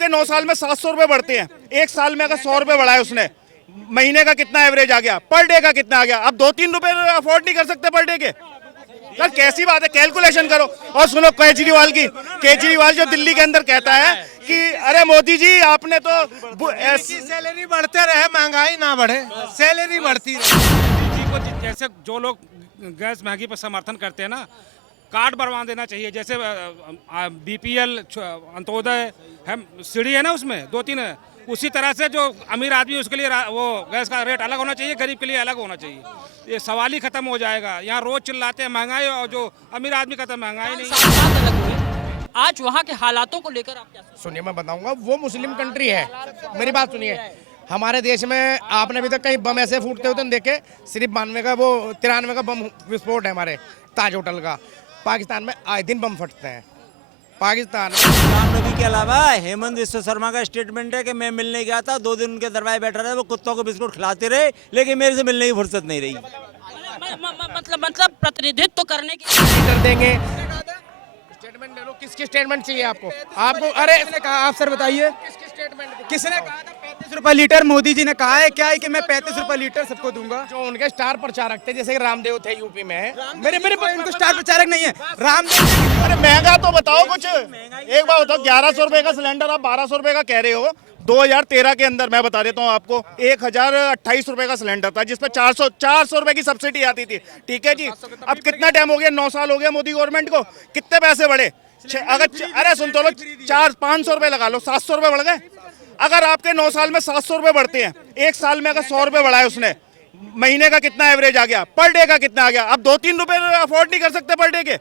आपके 9 साल में 700 रुपए बढ़ते हैं, एक साल में अगर 100 रुपए बढ़ाए उसने, महीने का कितना एवरेज आ गया, पर डे का कितना आ गया? अब 2-3 रुपए अफोर्ड नहीं कर सकते पर डे के? सर कैसी बात है, कैलकुलेशन करो। और सुनो केजरीवाल जो दिल्ली के अंदर कहता है कि अरे मोदी जी आपने तो सैलरी बढ़ते रहे, महंगाई ना बढ़े, सैलरी बढ़ती रहे। जी को जैसे जो लोग गैस महंगी पर समर्थन करते हैं ना, कार्ड बनवा देना चाहिए। जैसे बीपीएल, अंत्योदय है, सीढ़ी है ना, उसमें 2-3 है। उसी तरह से जो अमीर आदमी उसके लिए वो गैस का रेट अलग होना चाहिए, गरीब के लिए अलग होना चाहिए। ये सवाल ही खत्म हो जाएगा। यहाँ रोज चिल्लाते हैं महंगाई, और जो अमीर आदमी का तो महंगाई नहीं। अलग हुए, आज वहाँ के हालातों को लेकर आप क्या सुनिए, मैं बताऊंगा, वो मुस्लिम कंट्री है। मेरी बात सुनिए, हमारे देश में आपने अभी तक कहीं बम ऐसे फूटते होते देखे? सिर्फ 92 का, वो 93 का बम विस्फोट है हमारे ताज होटल का। पाकिस्तान में आए दिन बम फटते हैं। पाकिस्तान राम नबी के अलावा हेमंत विश्व शर्मा का स्टेटमेंट है कि मैं मिलने गया था, 2 दिन उनके दरबार बैठा रहे, वो कुत्तों को बिस्कुट खिलाते रहे, लेकिन मेरे से मिलने की फुर्सत नहीं रही। मतलब प्रतिनिधित्व करने की कर देंगे। स्टेटमेंट ले लो, किसकी स्टेटमेंट चाहिए आपको? अरे किसने कहा, आप सर बताइए, किसकी स्टेटमेंट? किसने कहा था 35 रुपए लीटर? मोदी जी ने कहा है क्या है कि मैं 35 रुपए लीटर सबको दूंगा? जो उनके स्टार प्रचारक थे, जैसे कि रामदेव थे यूपी में। मेरे कोई उनको स्टार प्रचारक नहीं है। रामदेव अरे महंगा तो बताओ कुछ, एक बार बताओ। 1100 रुपए का सिलेंडर आप 1200 रुपए का कह रहे हो। 2013 के अंदर मैं बता देता हूँ आपको, 1028 रुपए का सिलेंडर था, जिसपे 400 रुपए की सब्सिडी आती थी। ठीक है जी, अब कितना टाइम हो गया? 9 साल हो गया मोदी गवर्नमेंट को। कितने पैसे बढ़े? अरे सुन तो लो, 500 रुपए लगा लो, 700 रुपए बढ़ गए। अगर आपके 9 साल में 700 रुपए बढ़ते हैं, एक साल में अगर 100 रुपए बढ़ाए उसने, महीने का कितना एवरेज आ गया, पर डे का कितना आ गया? अब 2-3 रुपए अफोर्ड नहीं कर सकते पर डे के?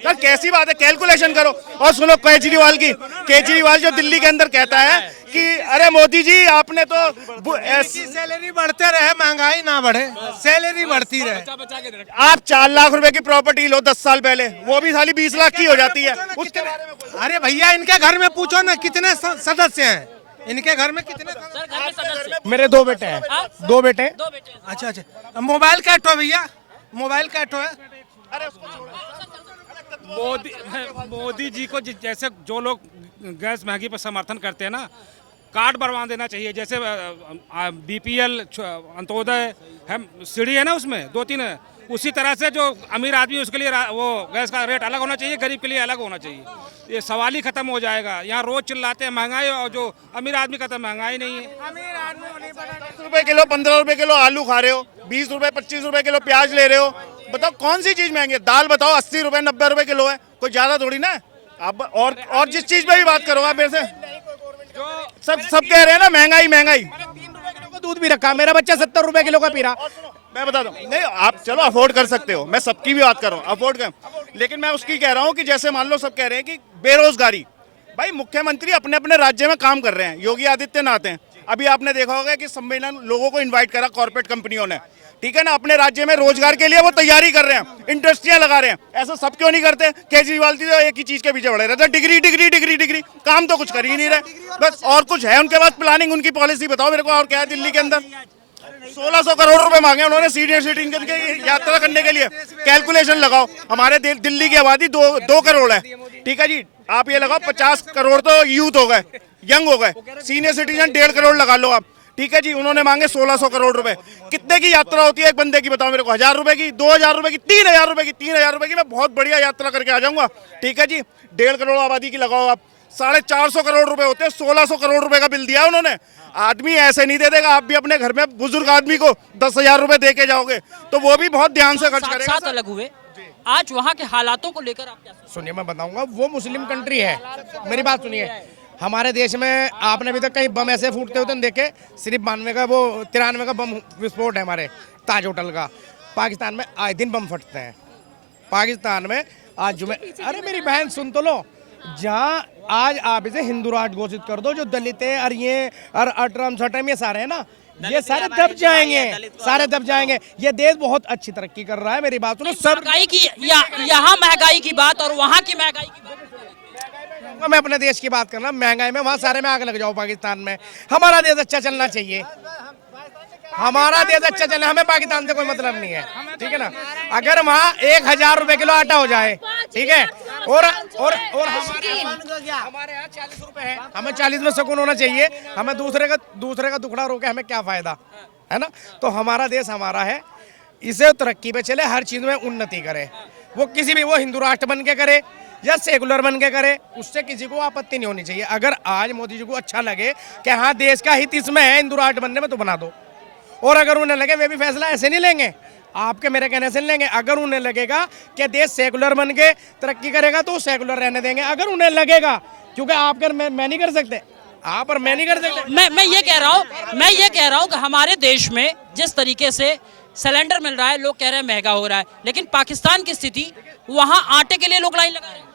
सर कैसी बात है, कैलकुलेशन करो। और सुनो केजरीवाल जो दिल्ली के अंदर कहता है कि अरे मोदी जी आपने तो सैलरी बढ़ते रहे, महंगाई ना बढ़े, सैलरी बढ़ती रहे। आप 4 लाख रुपए की प्रॉपर्टी लो 10 साल पहले, वो भी साली 20 लाख की हो जाती है। उसके बारे में अरे भैया, इनके घर में पूछो ना कितने सदस्य हैं, इनके घर में कितने सदस्य? मेरे 2 बेटे हैं। 2 बेटे। अच्छा अच्छा, मोबाइल का है भैया, मोबाइल का है। मोदी जी को जैसे जो लोग गैस महंगी पर समर्थन करते हैं ना, कार्ड बनवा देना चाहिए। जैसे बीपीएल, अंत्योदय है, सीढ़ी है ना, उसमें 2-3 है। उसी तरह से जो अमीर आदमी उसके लिए वो गैस का रेट अलग होना चाहिए, गरीब के लिए अलग होना चाहिए। ये सवाल ही खत्म हो जाएगा। यहाँ रोज चिल्लाते हैं महंगाई, और जो अमीर आदमी का तो महंगाई नहीं है। 10 रुपए किलो, 15 रुपए किलो आलू खा रहे हो, 20 रुपए 25 रुपए किलो प्याज ले रहे हो। बताओ कौन सी चीज महंगी है? दाल बताओ 80 रुपए 90 रुपए किलो है, कोई ज्यादा थोड़ी ना है। आप और जिस चीज में भी बात करो आप मेरे से, सब कह रहे हैं ना महंगाई। 3 रुपए किलो का दूध भी रखा, मेरा बच्चा 70 रुपए किलो का पी रहा। मैं बता दूं, नहीं आप चलो अफोर्ड कर सकते हो, मैं सबकी भी बात कर रहा हूँ, अफोर्ड कर, लेकिन मैं उसकी कह रहा हूँ कि जैसे मान लो सब कह रहे हैं कि बेरोजगारी, भाई मुख्यमंत्री अपने अपने राज्य में काम कर रहे हैं, योगी आदित्यनाथ हैं। अभी आपने देखा होगा कि सम्मेलन लोगों को इन्वाइट करा कॉर्पोरेट कंपनियों ने, ठीक है ना, अपने राज्य में रोजगार के लिए वो तैयारी कर रहे हैं, इंडस्ट्रियां लगा रहे हैं। ऐसा सब क्यों नहीं करते? केजरीवाल जी तो एक ही चीज के पीछे बढ़े रहते हैं, डिग्री डिग्री डिग्री डिग्री, काम तो कुछ कर ही नहीं रहे। बस और कुछ है उनके पास प्लानिंग? उनकी पॉलिसी बताओ मेरे को, और क्या है दिल्ली के अंदर? 1600 करोड़ रुपए मांगे उन्होंने सीनियर सिटीजन की यात्रा करने के लिए। कैलकुलेशन लगाओ, हमारे दिल्ली की आबादी 2 करोड़ है, ठीक है जी, आप ये लगाओ 50 करोड़ तो यूथ हो गए, यंग हो गए, सीनियर सिटीजन 1.5 करोड़ लगा लो आप, ठीक है जी। उन्होंने मांगे 1600 करोड़ रुपए। कितने की यात्रा होती है एक बंदे की बताओ मेरे को? 1000 रुपए की, 2000 रुपए की, 3000 रुपए की? 3000 रुपए की मैं बहुत बढ़िया यात्रा करके आ जाऊंगा, ठीक है जी। 1.5 करोड़ आबादी की लगाओ आप, 450 करोड़ रुपए होते हैं, 1600 करोड़ रुपए का बिल दिया उन्होंने। आदमी ऐसे नहीं दे देगा। आप भी अपने घर में बुजुर्ग आदमी को 10,000 रुपए दे के जाओगे तो वो भी बहुत ध्यान से खर्च करेगा। साथ अलग हुए, आज वहाँ के हालातों को लेकर आप क्या सुनिए, मैं बताऊंगा, वो मुस्लिम कंट्री है। मेरी बात सुनिए, हमारे देश में आपने अभी तक कहीं बम ऐसे फूटते होते देखे? सिर्फ 92 का, वो 93 का बम विस्फोट है हमारे ताज होटल का। पाकिस्तान में आए दिन बम फटते हैं। पाकिस्तान में आज अरे मेरी बहन सुन तो लो, जहाँ आज आप इसे हिंदू राष्ट्र घोषित कर दो, जो दलित है और ये और अटरम सटम ये सारे है ना, ये सारे दब जाएंगे, सारे दब जाएंगे। ये देश बहुत अच्छी तरक्की कर रहा है। मेरी बात सुनो, सब महंगाई की यहाँ महंगाई की बात और वहाँ की महंगाई की बात, मैं अपने देश की बात करना, महंगाई में वहाँ सारे में आग लग जाओ। पाकिस्तान में हमारा देश अच्छा चलना चाहिए। हमारा देश अच्छा चले, हमें पाकिस्तान से कोई मतलब नहीं है, ठीक है ना। अगर वहाँ 1000 रुपए किलो आटा हो जाए, ठीक है, और हमारे यहाँ 40 रुपए है, हमें 40 में सुकून होना चाहिए। हमें दूसरे का दुखड़ा रोके हमें क्या फायदा है ना। तो हमारा देश हमारा है, इसे तरक्की पे चले, हर चीज में उन्नति करे। वो किसी भी, वो हिंदू राष्ट्र बन के करे या सेकुलर बन के करे, उससे किसी को आपत्ति नहीं होनी चाहिए। अगर आज मोदी जी को अच्छा लगे कि हाँ देश का हित इसमें है हिंदू राष्ट्र बनने में, तो बना दो। और अगर उन्हें लगे, वे भी फैसला ऐसे नहीं लेंगे, आपके मेरे कहने से नहीं लेंगे। अगर उन्हें लगेगा कि देश सेकुलर बन के तरक्की करेगा तो सेकुलर रहने देंगे। अगर उन्हें लगेगा, क्योंकि आप कर मैं नहीं कर सकते, आप और मैं नहीं कर सकते। मैं ये कह रहा हूँ कि हमारे देश में जिस तरीके से सिलेंडर मिल रहा है, लोग कह रहे हैं महंगा हो रहा है, लेकिन पाकिस्तान की स्थिति, वहाँ आटे के लिए लोग लाइन लगा रहे हैं।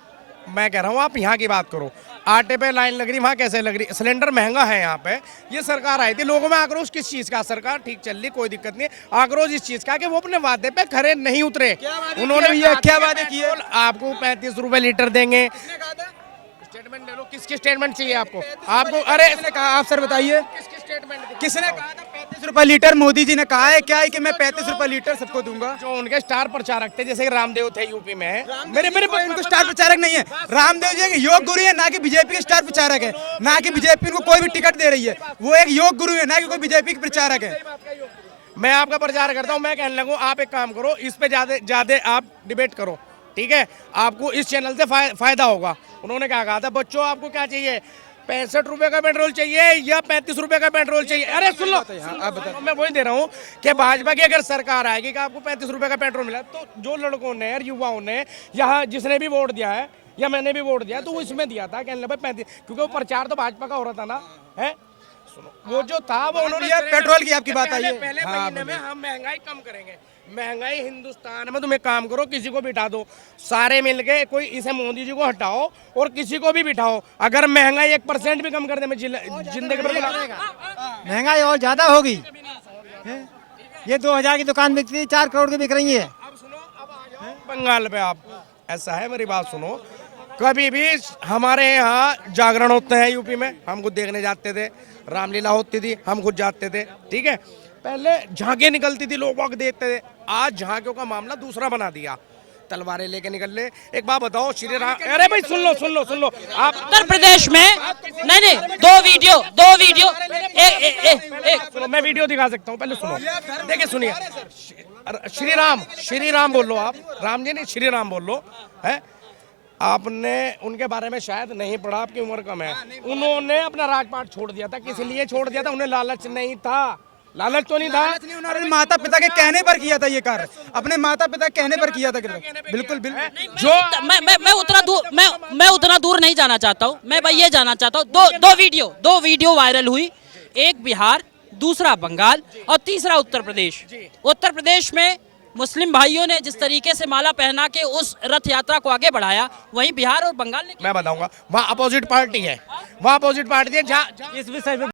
मैं कह रहा हूँ आप यहाँ की बात करो, आटे पे लाइन लग रही, वहाँ कैसे लग रही? सिलेंडर महंगा है यहाँ पे। ये सरकार आई थी, लोगों में आक्रोश किस चीज का? सरकार ठीक चल रही, कोई दिक्कत नहीं, आक्रोश इस चीज का कि वो अपने वादे पे खरे नहीं उतरे। उन्होंने क्या वादे किए? आपको 35 रुपए लीटर देंगे। स्टेटमेंट ले लो, किसकी स्टेटमेंट चाहिए आपको? अरे किसने कहा? आप सर बताइए, किसकी स्टेटमेंट? किसने कहा था 35 रुपए लीटर? मोदी जी ने कहा है क्या है कि मैं 35 रुपए लीटर सबको दूंगा? जो उनके स्टार प्रचारक थे, जैसे रामदेव थे यूपी में, मेरे उनको स्टार प्रचारक नहीं है। रामदेव जी एक योग गुरु है, ना कि बीजेपी के स्टार प्रचारक है, ना कि बीजेपी उनको कोई भी टिकट दे रही है। वो एक योग गुरु है, ना कि कोई बीजेपी के प्रचारक है। मैं आपका प्रचार करता हूँ, मैं कहने लगूँ आप एक काम करो, इस पे ज्यादा आप डिबेट करो, ठीक है, आपको इस चैनल से फायदा होगा। उन्होंने क्या कहा था, बच्चों आपको क्या चाहिए, 65 रुपए का पेट्रोल चाहिए या 35 रुपए का पेट्रोल चाहिए? अरे सुन लो, आप बताओ। मैं वही दे रहा हूँ कि भाजपा की अगर सरकार आएगी कि आपको 35 रुपए का पेट्रोल मिला, तो जो लड़कों ने और युवाओं ने यहाँ, जिसने भी वोट दिया है या मैंने भी वोट दिया, तो वो इसमें दिया था, कहने लगे 35, क्योंकि वो प्रचार तो भाजपा का हो रहा था ना, है। वो जो था वो उन्होंने पेट्रोल की आपकी बात आई है। पहले महीने में हम महंगाई कम करेंगे। महंगाई हिंदुस्तान में, तुम एक काम करो, किसी को बिठा दो, सारे मिलके, कोई इसे मोदी जी को हटाओ और किसी को भी बिठाओ, अगर महंगाई 1% भी कम कर दे, मैं जिंदगी भर महंगाई और ज्यादा होगी। ये 2000 की दुकान बिकती थी, 4 करोड़ की बिक रही है। अब सुनो, अब आ जाओ बंगाल पे। आप, ऐसा है, मेरी बात सुनो, कभी भी हमारे यहाँ जागरण होते हैं यूपी में, हम खुद देखने जाते थे, रामलीला होती थी, हम खुद जाते थे, ठीक है। पहले झांकियां निकलती थी, लोग वक्त देखते थे, आज झांकियों का मामला दूसरा बना दिया, तलवारें लेके निकल ले। एक बात बताओ, श्री राम, अरे भाई सुन लो आप। उत्तर प्रदेश में नहीं, दो वीडियो सुनो, मैं वीडियो दिखा सकता हूँ, पहले सुनो, देखिए सुनिए। श्री राम बोल लो आप, राम जी नहीं, श्री राम बोल लो, है। आपने उनके बारे में शायद नहीं पढ़ा, आपकी उम्र कम है। उन्होंने अपना राजपाट छोड़ दिया था, किस लिए छोड़ दिया था? उन्हें लालच नहीं था, लालच तो नहीं था, उन्होंने माता पिता के कहने पर किया था ये कार्य, अपने माता पिता के कहने पर किया था। बिल्कुल बिल्कुल। जो मैं उतना दूर नहीं जाना चाहता हूँ। मैं भाई ये जानना चाहता हूँ, दो वीडियो वायरल हुई, एक बिहार, दूसरा बंगाल और तीसरा उत्तर प्रदेश। उत्तर प्रदेश में मुस्लिम भाइयों ने जिस तरीके से माला पहना के उस रथ यात्रा को आगे बढ़ाया, वहीं बिहार और बंगाल ने, मैं बताऊंगा, वहाँ अपोजिट पार्टी है, जहाँ इस विषय